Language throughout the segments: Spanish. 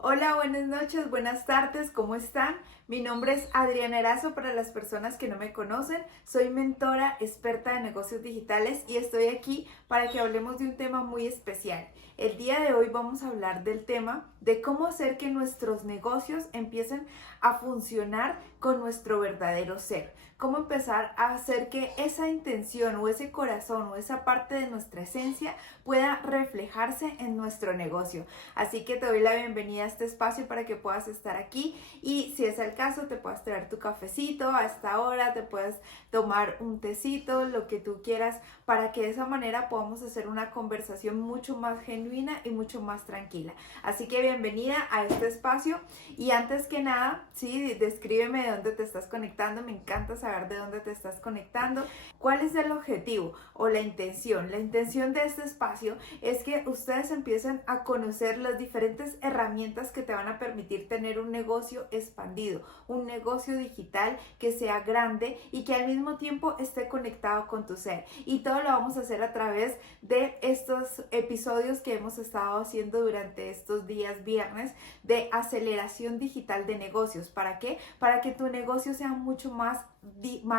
Hola, buenas noches, buenas tardes, ¿cómo están? Mi nombre es Adriana Erazo, para las personas que no me conocen, soy mentora experta de negocios digitales y estoy aquí para que hablemos de un tema muy especial. El día de hoy vamos a hablar del tema de cómo hacer que nuestros negocios empiecen a funcionar con nuestro verdadero ser. Cómo empezar a hacer que esa intención o ese corazón o esa parte de nuestra esencia pueda reflejarse en nuestro negocio. Así que te doy la bienvenida a este espacio para que puedas estar aquí y si es el caso te puedas traer tu cafecito a esta hora, te puedes tomar un tecito, lo que tú quieras, para que de esa manera podamos hacer una conversación mucho más genuina y mucho más tranquila. Así que bienvenida a este espacio y antes que nada, sí, descríbeme de dónde te estás conectando, me encanta saber de dónde te estás conectando, cuál es el objetivo o la intención. La intención de este espacio es que ustedes empiecen a conocer las diferentes herramientas que te van a permitir tener un negocio expandido, un negocio digital que sea grande y que al mismo tiempo esté conectado con tu ser. Y todo lo vamos a hacer a través de estos episodios que hemos estado haciendo durante estos días viernes de aceleración digital de negocios. ¿Para qué? Para que tu negocio sea mucho más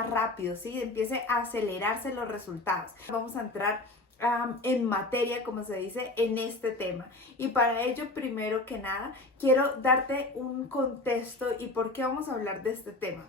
rápido, ¿sí? Empiece a acelerarse los resultados. Vamos a entrar en materia, como se dice, en este tema. Y para ello, primero que nada, quiero darte un contexto y por qué vamos a hablar de este tema.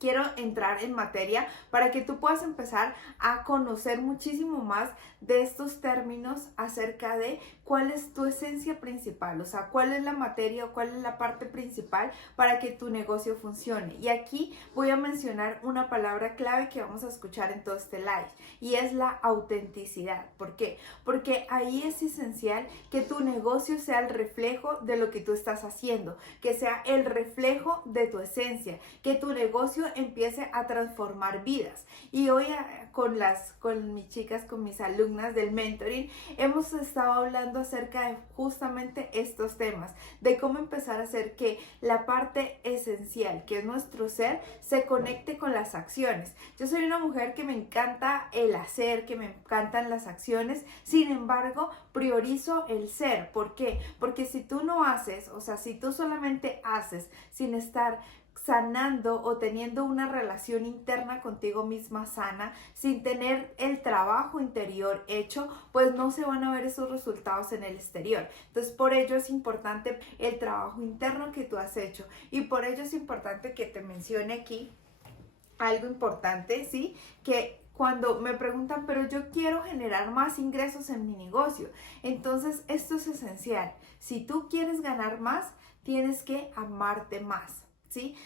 Quiero entrar en materia para que tú puedas empezar a conocer muchísimo más de estos términos acerca de cuál es tu esencia principal, o sea, cuál es la materia o cuál es la parte principal para que tu negocio funcione. Y aquí voy a mencionar una palabra clave que vamos a escuchar en todo este live y es la autenticidad. ¿Por qué? Porque ahí es esencial que tu negocio sea el reflejo de lo que tú estás haciendo, que sea el reflejo de tu esencia, que tu negocio empiece a transformar vidas. Y hoy con mis chicas, con mis alumnas del mentoring, hemos estado hablando acerca de justamente estos temas, de cómo empezar a hacer que la parte esencial, que es nuestro ser, se conecte con las acciones. Yo soy una mujer que me encanta el hacer, que me encantan las acciones, sin embargo, priorizo el ser. ¿Por qué? Porque si tú no haces, o sea, si tú solamente haces sin estar sanando o teniendo una relación interna contigo misma sana, sin tener el trabajo interior hecho, pues no se van a ver esos resultados en el exterior. Entonces, por ello es importante el trabajo interno que tú has hecho y por ello es importante que te mencione aquí algo importante, ¿sí? Que cuando me preguntan, pero yo quiero generar más ingresos en mi negocio, entonces esto es esencial. Si tú quieres ganar más, tienes que amarte más, ¿sí?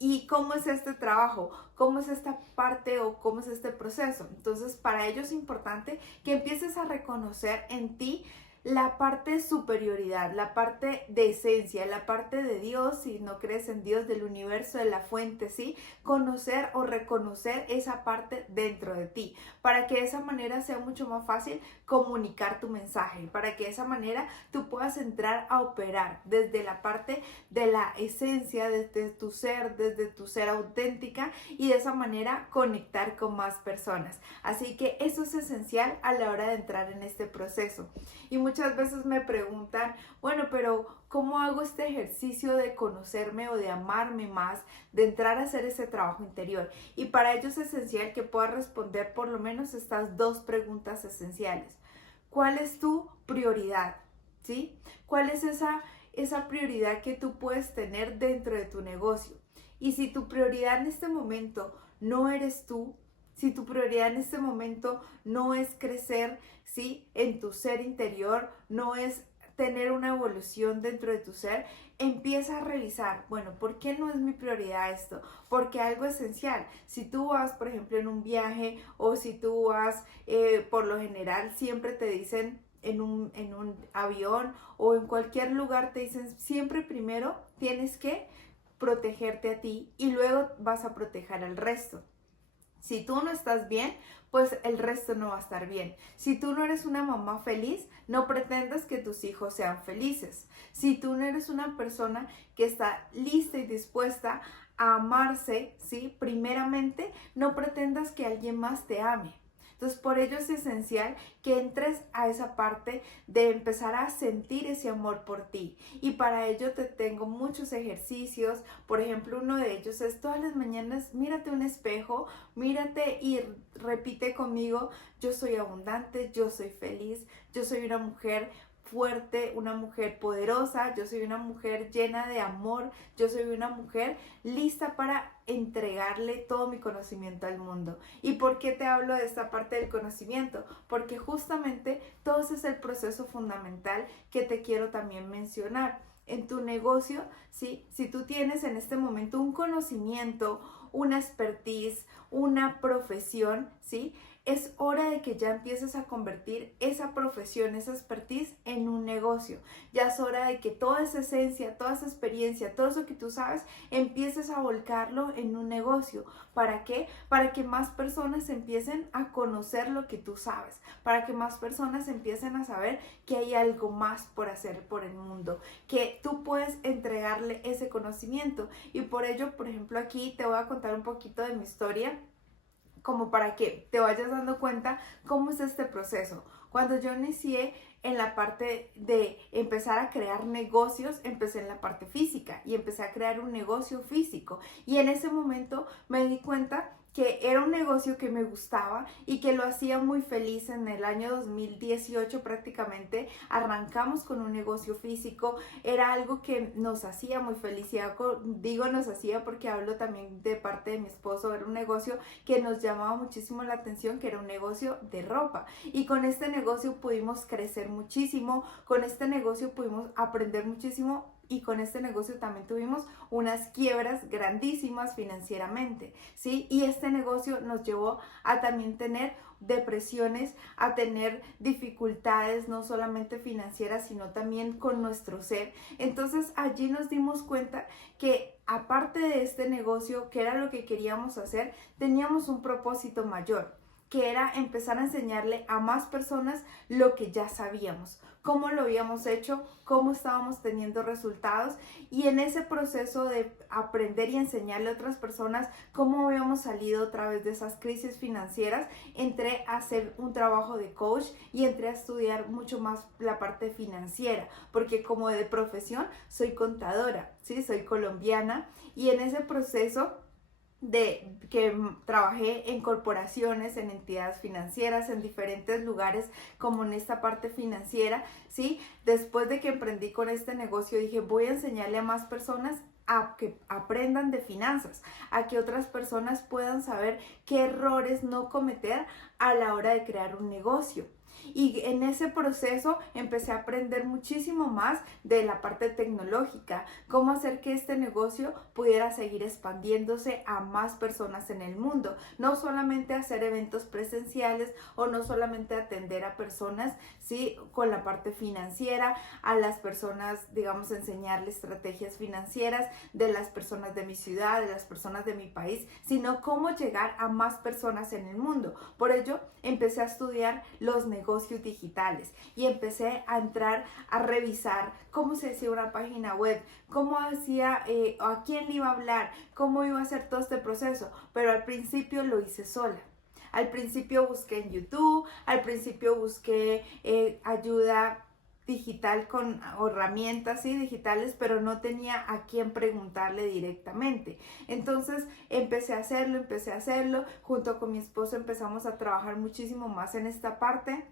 ¿Y cómo es este trabajo? ¿Cómo es esta parte o cómo es este proceso? Entonces, para ello es importante que empieces a reconocer en ti la parte de superioridad, la parte de esencia, la parte de Dios, si no crees en Dios, del universo, de la fuente, ¿sí? Conocer o reconocer esa parte dentro de ti, para que de esa manera sea mucho más fácil comunicar tu mensaje, para que de esa manera tú puedas entrar a operar desde la parte de la esencia, desde tu ser auténtica y de esa manera conectar con más personas. Así que eso es esencial a la hora de entrar en este proceso. Y muchas veces me preguntan, bueno, pero ¿cómo hago este ejercicio de conocerme o de amarme más, de entrar a hacer ese trabajo interior? Y para ello es esencial que puedas responder por lo menos estas dos preguntas esenciales. ¿Cuál es tu prioridad? ¿Sí? ¿Cuál es esa prioridad que tú puedes tener dentro de tu negocio? Y si tu prioridad en este momento no eres tú, si tu prioridad en este momento no es crecer, ¿sí? En tu ser interior, no es tener una evolución dentro de tu ser, empieza a revisar, bueno, ¿por qué no es mi prioridad esto? Porque algo esencial, si tú vas, por ejemplo, en un viaje o si tú vas, por lo general, siempre te dicen en un avión o en cualquier lugar, te dicen siempre primero tienes que protegerte a ti y luego vas a proteger al resto. Si tú no estás bien, pues el resto no va a estar bien. Si tú no eres una mamá feliz, no pretendas que tus hijos sean felices. Si tú no eres una persona que está lista y dispuesta a amarse, ¿sí? Primeramente, no pretendas que alguien más te ame. Entonces, por ello es esencial que entres a esa parte de empezar a sentir ese amor por ti. Y para ello te tengo muchos ejercicios. Por ejemplo, uno de ellos es todas las mañanas mírate un espejo, mírate y repite conmigo: yo soy abundante, yo soy feliz, yo soy una mujer fuerte, una mujer poderosa, yo soy una mujer llena de amor, yo soy una mujer lista para entregarle todo mi conocimiento al mundo. ¿Y por qué te hablo de esta parte del conocimiento? Porque justamente todo ese es el proceso fundamental que te quiero también mencionar. En tu negocio, ¿sí? Si tú tienes en este momento un conocimiento, una expertise, una profesión, ¿sí? Es hora de que ya empieces a convertir esa profesión, esa expertise en un negocio. Ya es hora de que toda esa esencia, toda esa experiencia, todo eso que tú sabes, empieces a volcarlo en un negocio. ¿Para qué? Para que más personas empiecen a conocer lo que tú sabes, para que más personas empiecen a saber que hay algo más por hacer por el mundo, que tú puedes entregarle ese conocimiento. Y por ello, por ejemplo, aquí te voy a contar un poquito de mi historia, como para que te vayas dando cuenta cómo es este proceso. Cuando yo inicié en la parte de empezar a crear negocios, empecé en la parte física y empecé a crear un negocio físico. Y en ese momento me di cuenta que era un negocio que me gustaba y que lo hacía muy feliz. En el año 2018 prácticamente arrancamos con un negocio físico, era algo que nos hacía muy feliz, y digo nos hacía porque hablo también de parte de mi esposo. Era un negocio que nos llamaba muchísimo la atención, que era un negocio de ropa, y con este negocio pudimos crecer muchísimo, con este negocio pudimos aprender muchísimo, y con este negocio también tuvimos unas quiebras grandísimas financieramente, ¿sí? Y este negocio nos llevó a también tener depresiones, a tener dificultades no solamente financieras, sino también con nuestro ser. Entonces allí nos dimos cuenta que aparte de este negocio, que era lo que queríamos hacer, teníamos un propósito mayor, que era empezar a enseñarle a más personas lo que ya sabíamos, cómo lo habíamos hecho, cómo estábamos teniendo resultados, y en ese proceso de aprender y enseñarle a otras personas cómo habíamos salido a través de esas crisis financieras, entré a hacer un trabajo de coach y entré a estudiar mucho más la parte financiera, porque como de profesión soy contadora, ¿sí? Soy colombiana, y en ese proceso de que trabajé en corporaciones, en entidades financieras, en diferentes lugares como en esta parte financiera, ¿sí? Después de que emprendí con este negocio, dije, voy a enseñarle a más personas a que aprendan de finanzas, a que otras personas puedan saber qué errores no cometer a la hora de crear un negocio. Y en ese proceso empecé a aprender muchísimo más de la parte tecnológica, cómo hacer que este negocio pudiera seguir expandiéndose a más personas en el mundo, no solamente hacer eventos presenciales o no solamente atender a personas, sí, con la parte financiera, a las personas, digamos, enseñarles estrategias financieras de las personas de mi ciudad, de las personas de mi país, sino cómo llegar a más personas en el mundo. Por ello, empecé a estudiar los negocios digitales y empecé a entrar a revisar cómo se hacía una página web, cómo hacía, a quién le iba a hablar, cómo iba a hacer todo este proceso. Pero al principio lo hice sola. Al principio busqué en YouTube, al principio busqué ayuda digital con herramientas digitales, pero no tenía a quién preguntarle directamente. Entonces empecé a hacerlo, junto con mi esposo empezamos a trabajar muchísimo más en esta parte.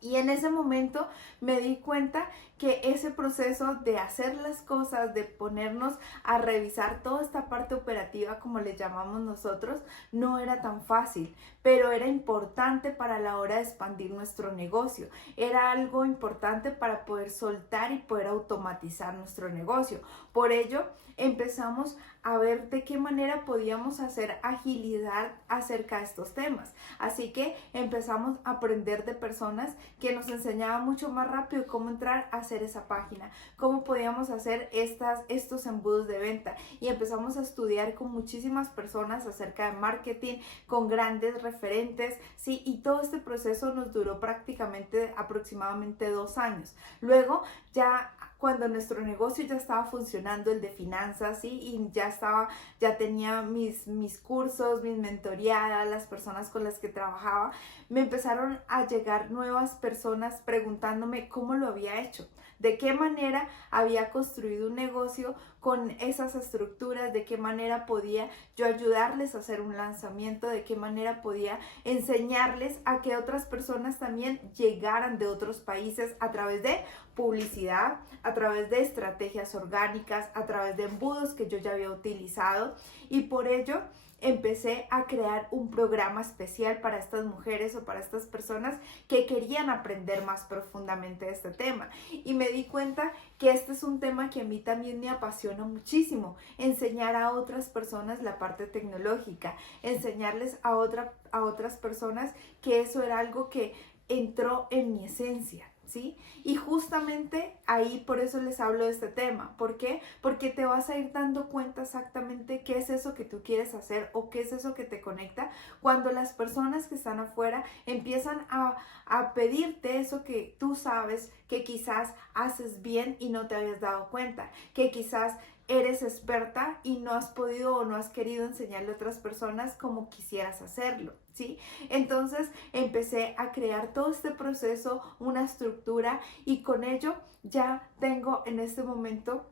Y en ese momento me di cuenta que ese proceso de hacer las cosas, de ponernos a revisar toda esta parte operativa, como le llamamos nosotros, no era tan fácil, pero era importante para la hora de expandir nuestro negocio. Era algo importante para poder soltar y poder automatizar nuestro negocio. Por ello, empezamos a ver de qué manera podíamos hacer agilidad acerca de estos temas. Así que empezamos a aprender de personas que nos enseñaban mucho más rápido cómo entrar a hacer esa página, cómo podíamos hacer estos embudos de venta, y empezamos a estudiar con muchísimas personas acerca de marketing, con grandes referentes, ¿sí? Y todo este proceso nos duró prácticamente aproximadamente 2 años. Luego ya cuando nuestro negocio ya estaba funcionando, el de finanzas, ¿sí? Y ya tenía mis cursos, mis mentoreadas, las personas con las que trabajaba, me empezaron a llegar nuevas personas preguntándome cómo lo había hecho, de qué manera había construido un negocio con esas estructuras, de qué manera podía yo ayudarles a hacer un lanzamiento, de qué manera podía enseñarles a que otras personas también llegaran de otros países a través de publicidad, a través de estrategias orgánicas, a través de embudos que yo ya había utilizado, y por ello empecé a crear un programa especial para estas mujeres o para estas personas que querían aprender más profundamente de este tema. Y me di cuenta que este es un tema que a mí también me apasiona muchísimo, enseñar a otras personas la parte tecnológica, enseñarles a otras personas que eso era algo que entró en mi esencia, ¿sí? Y justamente ahí por eso les hablo de este tema. ¿Por qué? Porque te vas a ir dando cuenta exactamente qué es eso que tú quieres hacer o qué es eso que te conecta cuando las personas que están afuera empiezan a pedirte eso que tú sabes que quizás haces bien y no te habías dado cuenta, que quizás eres experta y no has podido o no has querido enseñarle a otras personas como quisieras hacerlo, ¿sí? Entonces empecé a crear todo este proceso, una estructura, y con ello ya tengo en este momento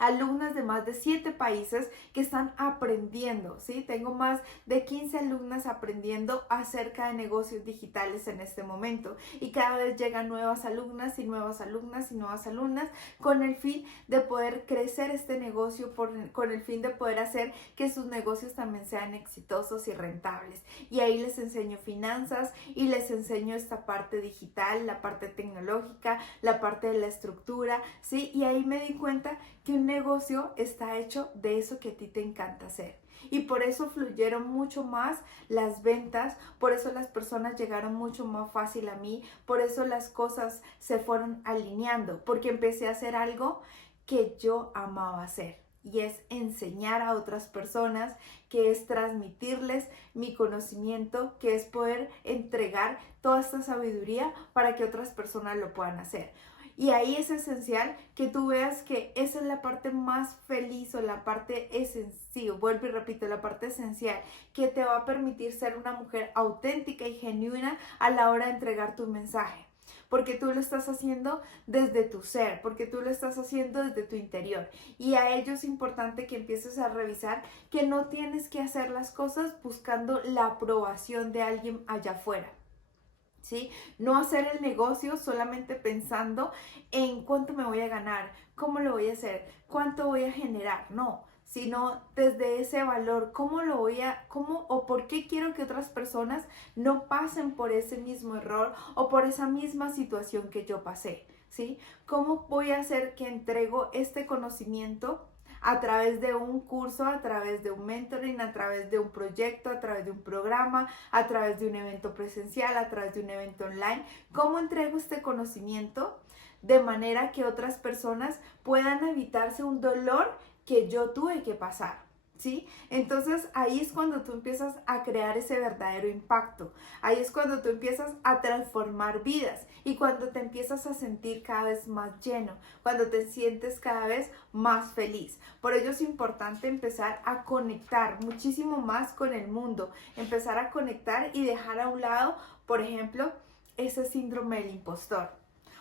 alumnas de más de 7 países que están aprendiendo, ¿sí? Tengo más de 15 alumnas aprendiendo acerca de negocios digitales en este momento, y cada vez llegan nuevas alumnas y nuevas alumnas y nuevas alumnas con el fin de poder crecer este negocio, con el fin de poder hacer que sus negocios también sean exitosos y rentables. Y ahí les enseño finanzas y les enseño esta parte digital, la parte tecnológica, la parte de la estructura, ¿sí? Y ahí me di cuenta que un negocio está hecho de eso que a ti te encanta hacer. Y por eso fluyeron mucho más las ventas, por eso las personas llegaron mucho más fácil a mí, por eso las cosas se fueron alineando, porque empecé a hacer algo que yo amaba hacer. Y es enseñar a otras personas, que es transmitirles mi conocimiento, que es poder entregar toda esta sabiduría para que otras personas lo puedan hacer. Y ahí es esencial que tú veas que esa es la parte más feliz, o la parte esencial, vuelvo y repito, la parte esencial que te va a permitir ser una mujer auténtica y genuina a la hora de entregar tu mensaje. Porque tú lo estás haciendo desde tu ser, porque tú lo estás haciendo desde tu interior. Y a ello es importante que empieces a revisar que no tienes que hacer las cosas buscando la aprobación de alguien allá afuera, ¿sí? No hacer el negocio solamente pensando en cuánto me voy a ganar, cómo lo voy a hacer, cuánto voy a generar, no, sino desde ese valor, cómo o por qué quiero que otras personas no pasen por ese mismo error o por esa misma situación que yo pasé, ¿sí? ¿Cómo voy a hacer que entrego este conocimiento a través de un curso, a través de un mentoring, a través de un proyecto, a través de un programa, a través de un evento presencial, a través de un evento online? ¿Cómo entrego este conocimiento de manera que otras personas puedan evitarse un dolor que yo tuve que pasar? ¿Sí? Entonces ahí es cuando tú empiezas a crear ese verdadero impacto, ahí es cuando tú empiezas a transformar vidas y cuando te empiezas a sentir cada vez más lleno, cuando te sientes cada vez más feliz. Por ello es importante empezar a conectar muchísimo más con el mundo, empezar a conectar y dejar a un lado, por ejemplo, ese síndrome del impostor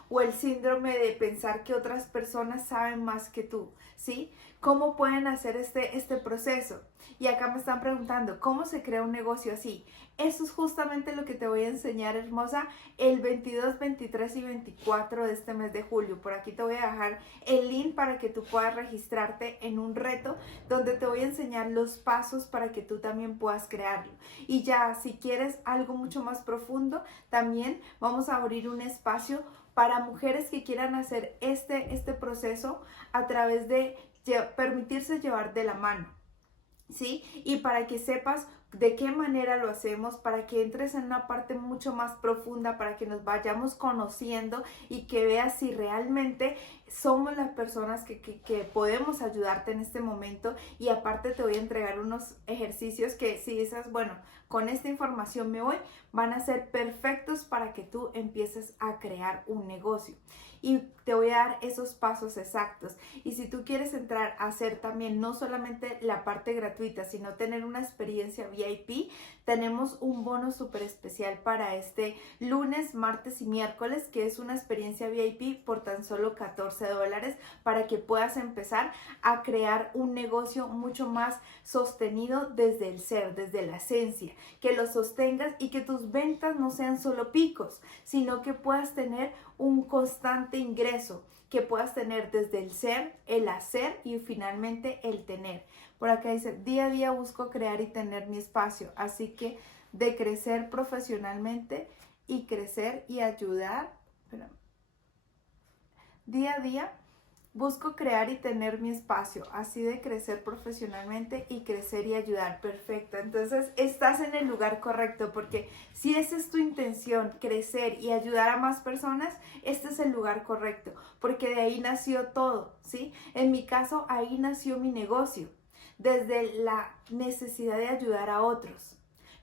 o el síndrome de pensar que otras personas saben más que tú, ¿sí? ¿Cómo pueden hacer este proceso? Y acá me están preguntando, ¿cómo se crea un negocio así? Eso es justamente lo que te voy a enseñar, hermosa, el 22, 23 y 24 de este mes de julio. Por aquí te voy a dejar el link para que tú puedas registrarte en un reto donde te voy a enseñar los pasos para que tú también puedas crearlo. Y ya, si quieres algo mucho más profundo, también vamos a abrir un espacio para mujeres que quieran hacer este proceso a través de permitirse llevar de la mano, ¿sí? Y para que sepas de qué manera lo hacemos, para que entres en una parte mucho más profunda, para que nos vayamos conociendo y que veas si realmente somos las personas que podemos ayudarte en este momento. Y aparte te voy a entregar unos ejercicios que si dices, bueno, con esta información me voy, van a ser perfectos para que tú empieces a crear un negocio. y te voy a dar esos pasos exactos. Y si tú quieres entrar a hacer también no solamente la parte gratuita, sino tener una experiencia VIP, tenemos un bono súper especial para este lunes, martes y miércoles, que es una experiencia VIP por tan solo $14 para que puedas empezar a crear un negocio mucho más sostenido desde el ser, desde la esencia, que lo sostengas y que tus ventas no sean solo picos, sino que puedas tener un constante ingreso, que puedas tener desde el ser, el hacer y finalmente el tener. Por acá dice, día a día busco crear y tener mi espacio, así que de crecer profesionalmente y crecer y ayudar, día a día busco crear y tener mi espacio, así de crecer profesionalmente y crecer y ayudar. Perfecto. Entonces estás en el lugar correcto, porque si esa es tu intención, crecer y ayudar a más personas, este es el lugar correcto, porque de ahí nació todo, ¿sí? En mi caso, ahí nació mi negocio, desde la necesidad de ayudar a otros.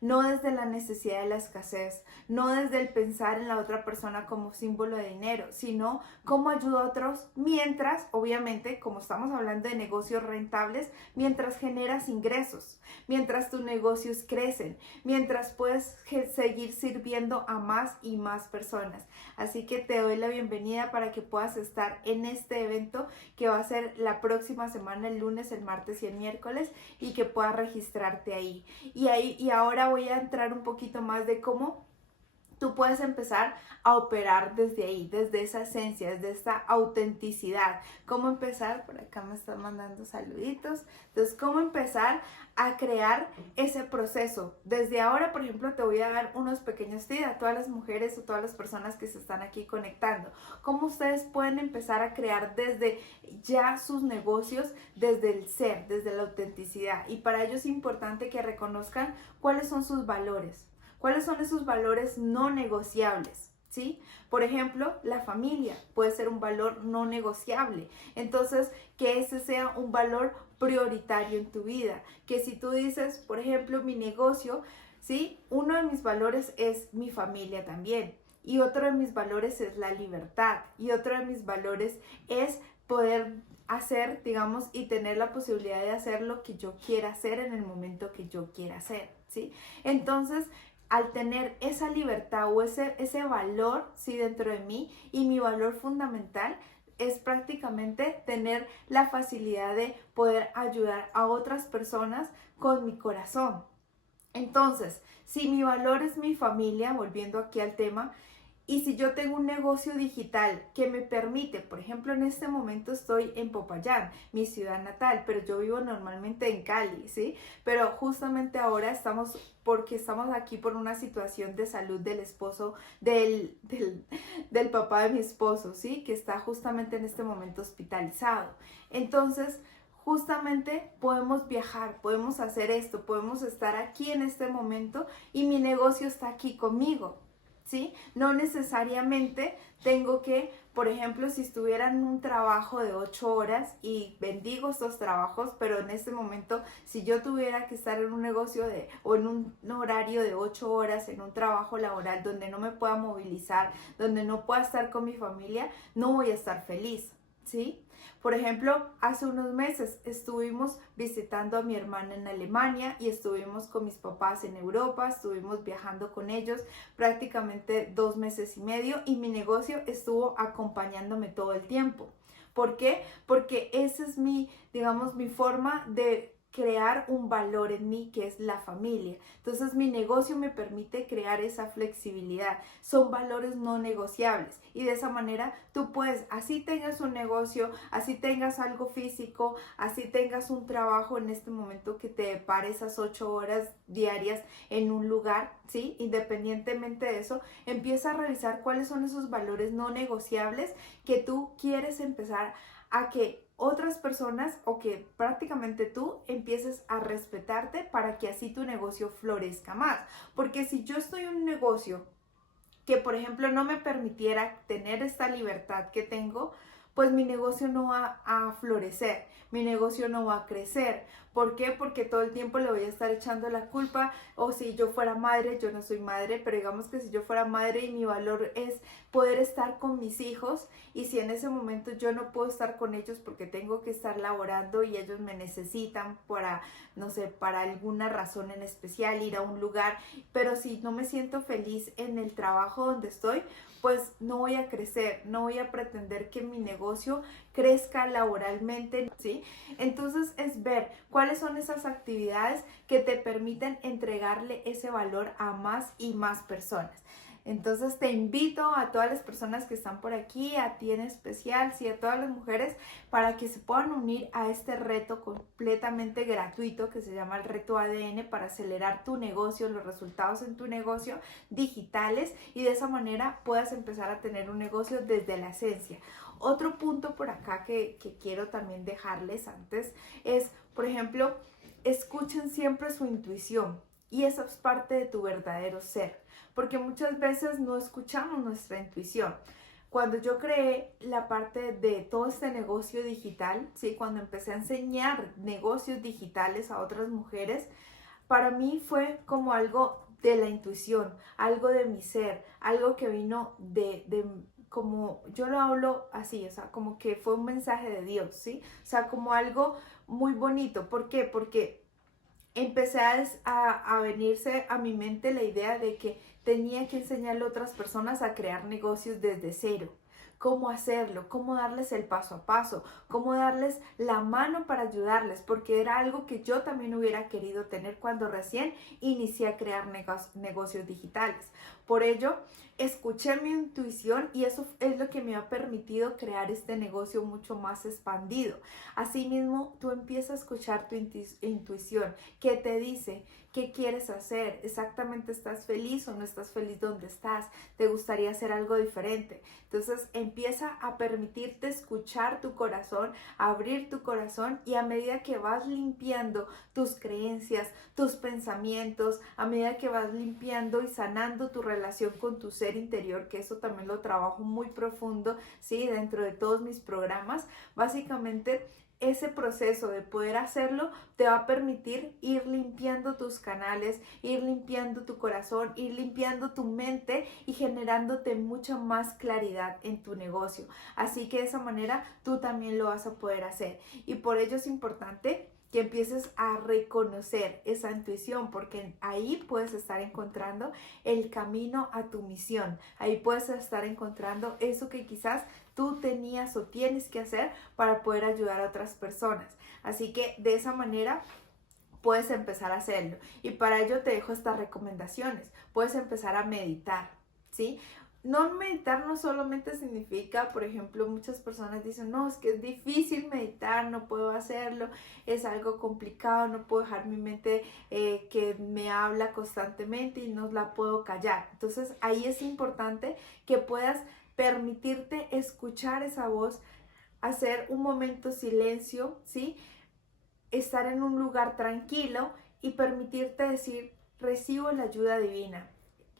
No desde la necesidad de la escasez, no desde el pensar en la otra persona como símbolo de dinero, sino cómo ayudo a otros mientras, obviamente, como estamos hablando de negocios rentables, mientras generas ingresos, mientras tus negocios crecen, mientras puedes seguir sirviendo a más y más personas. Así que te doy la bienvenida para que puedas estar en este evento que va a ser la próxima semana, el lunes, el martes y el miércoles, y que puedas registrarte ahí. Y ahora voy a entrar un poquito más de cómo tú puedes empezar a operar desde ahí, desde esa esencia, desde esta autenticidad. ¿Cómo empezar? Por acá me están mandando saluditos. Entonces, ¿cómo empezar a crear ese proceso? Desde ahora, por ejemplo, te voy a dar unos pequeños tips a todas las mujeres o todas las personas que se están aquí conectando. ¿Cómo ustedes pueden empezar a crear desde ya sus negocios, desde el ser, desde la autenticidad? Y para ello es importante que reconozcan cuáles son sus valores. ¿Cuáles son esos valores no negociables? ¿Sí? Por ejemplo, la familia puede ser un valor no negociable. Entonces, que ese sea un valor prioritario en tu vida. Que si tú dices, por ejemplo, mi negocio, ¿sí? Uno de mis valores es mi familia también. Y otro de mis valores es la libertad. Y otro de mis valores es poder hacer, digamos, y tener la posibilidad de hacer lo que yo quiera hacer en el momento que yo quiera hacer, ¿sí? Entonces, al tener esa libertad o ese valor, ¿sí? Dentro de mí, y mi valor fundamental es prácticamente tener la facilidad de poder ayudar a otras personas con mi corazón. Entonces, si mi valor es mi familia, volviendo aquí al tema, y si yo tengo un negocio digital que me permite, por ejemplo, en este momento estoy en Popayán, mi ciudad natal, pero yo vivo normalmente en Cali, ¿sí? Pero justamente ahora porque estamos aquí por una situación de salud del esposo, del papá de mi esposo, ¿sí? Que está justamente en este momento hospitalizado. Entonces, justamente podemos viajar, podemos hacer esto, podemos estar aquí en este momento y mi negocio está aquí conmigo, ¿sí? No necesariamente tengo que, por ejemplo, si estuviera en un trabajo de 8 horas y bendigo estos trabajos, pero en este momento, si yo tuviera que estar en un negocio o en un horario de 8 horas, en un trabajo laboral donde no me pueda movilizar, donde no pueda estar con mi familia, no voy a estar feliz, ¿sí? Por ejemplo, hace unos meses estuvimos visitando a mi hermana en Alemania y estuvimos con mis papás en Europa, estuvimos viajando con ellos prácticamente 2 meses y medio y mi negocio estuvo acompañándome todo el tiempo. ¿Por qué? Porque esa es digamos, mi forma de crear un valor en mí, que es la familia. Entonces mi negocio me permite crear esa flexibilidad. Son valores no negociables y de esa manera tú puedes, así tengas un negocio, así tengas algo físico, así tengas un trabajo en este momento que te pare esas 8 horas diarias en un lugar, ¿sí? Independientemente de eso, empieza a revisar cuáles son esos valores no negociables que tú quieres empezar a que otras personas o que prácticamente tú empieces a respetarte para que así tu negocio florezca más. Porque si yo estoy en un negocio que, por ejemplo, no me permitiera tener esta libertad que tengo, pues mi negocio no va a florecer, mi negocio no va a crecer. ¿Por qué? Porque todo el tiempo le voy a estar echando la culpa, o si yo fuera madre, yo no soy madre, pero digamos que si yo fuera madre y mi valor es poder estar con mis hijos, y si en ese momento yo no puedo estar con ellos porque tengo que estar laborando y ellos me necesitan para, no sé, para alguna razón en especial, ir a un lugar, pero si no me siento feliz en el trabajo donde estoy, pues no voy a crecer, no voy a pretender que mi negocio crezca laboralmente, ¿sí? Entonces es ver cuáles son esas actividades que te permiten entregarle ese valor a más y más personas. Entonces te invito a todas las personas que están por aquí, a ti en especial, sí, a todas las mujeres, para que se puedan unir a este reto completamente gratuito que se llama el reto ADN, para acelerar tu negocio, los resultados en tu negocio digitales, y de esa manera puedas empezar a tener un negocio desde la esencia. Otro punto por acá que quiero también dejarles antes es, por ejemplo, escuchen siempre su intuición, y eso es parte de tu verdadero ser, porque muchas veces no escuchamos nuestra intuición. Cuando yo creé la parte de todo este negocio digital, ¿sí? Cuando empecé a enseñar negocios digitales a otras mujeres, para mí fue como algo de la intuición, algo de mi ser, algo que vino como yo lo hablo así, o sea, como que fue un mensaje de Dios, ¿sí? O sea, como algo muy bonito. ¿Por qué? Porque empecé a venirse a mi mente la idea de que tenía que enseñarle a otras personas a crear negocios desde cero. Cómo hacerlo, cómo darles el paso a paso, cómo darles la mano para ayudarles, porque era algo que yo también hubiera querido tener cuando recién inicié a crear negocios digitales. Por ello, escuché mi intuición, y eso es lo que me ha permitido crear este negocio mucho más expandido. Asimismo, tú empiezas a escuchar tu intuición, que te dice qué quieres hacer, exactamente estás feliz o no estás feliz donde estás, te gustaría hacer algo diferente. Entonces empieza a permitirte escuchar tu corazón, abrir tu corazón, y a medida que vas limpiando tus creencias, tus pensamientos, a medida que vas limpiando y sanando tu relación con tu ser interior, que eso también lo trabajo muy profundo, ¿sí? Dentro de todos mis programas, básicamente ese proceso de poder hacerlo te va a permitir ir limpiando tus canales, ir limpiando tu corazón, ir limpiando tu mente y generándote mucha más claridad en tu negocio. Así que de esa manera tú también lo vas a poder hacer. Y por ello es importante que empieces a reconocer esa intuición, porque ahí puedes estar encontrando el camino a tu misión. Ahí puedes estar encontrando eso que quizás tú tenías o tienes que hacer para poder ayudar a otras personas. Así que de esa manera puedes empezar a hacerlo. Y para ello te dejo estas recomendaciones. Puedes empezar a meditar, ¿sí? No, meditar no solamente significa, por ejemplo, muchas personas dicen, no, es que es difícil meditar, no puedo hacerlo, es algo complicado, no puedo dejar mi mente que me habla constantemente y no la puedo callar. Entonces ahí es importante que puedas permitirte escuchar esa voz, hacer un momento silencio, ¿sí? Estar en un lugar tranquilo y permitirte decir, recibo la ayuda divina.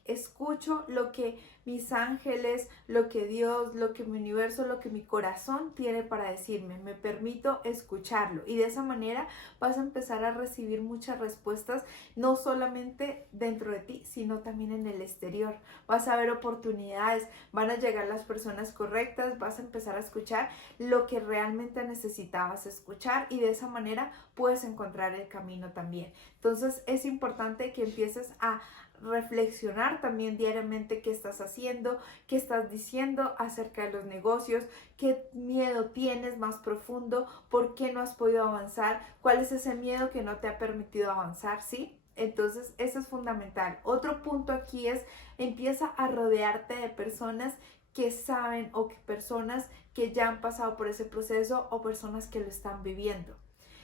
Escucho lo que mis ángeles, lo que Dios, lo que mi universo, lo que mi corazón tiene para decirme. Me permito escucharlo, y de esa manera vas a empezar a recibir muchas respuestas, no solamente dentro de ti, sino también en el exterior. Vas a ver oportunidades, van a llegar las personas correctas, vas a empezar a escuchar lo que realmente necesitabas escuchar, y de esa manera puedes encontrar el camino también. Entonces es importante que empieces a reflexionar también diariamente qué estás haciendo, qué estás diciendo acerca de los negocios, qué miedo tienes más profundo, por qué no has podido avanzar, cuál es ese miedo que no te ha permitido avanzar, ¿sí? Entonces eso es fundamental. Otro punto aquí es, empieza a rodearte de personas que saben, o que personas que ya han pasado por ese proceso, o personas que lo están viviendo.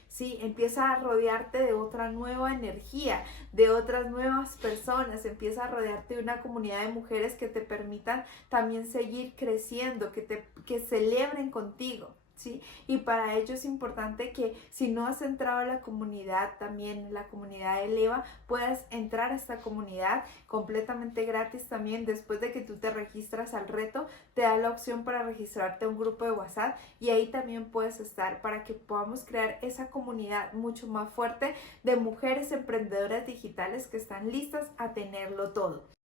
Sí, empieza a rodearte de otra nueva energía, de otras nuevas personas, empieza a rodearte de una comunidad de mujeres que te permitan también seguir creciendo, que celebren contigo, ¿sí? Y para ello es importante que si no has entrado a la comunidad, también la comunidad de Eleva, puedas entrar a esta comunidad completamente gratis también. Después de que tú te registras al reto, te da la opción para registrarte a un grupo de WhatsApp y ahí también puedes estar para que podamos crear esa comunidad mucho más fuerte de mujeres emprendedoras digitales que están listas a tenerlo todo.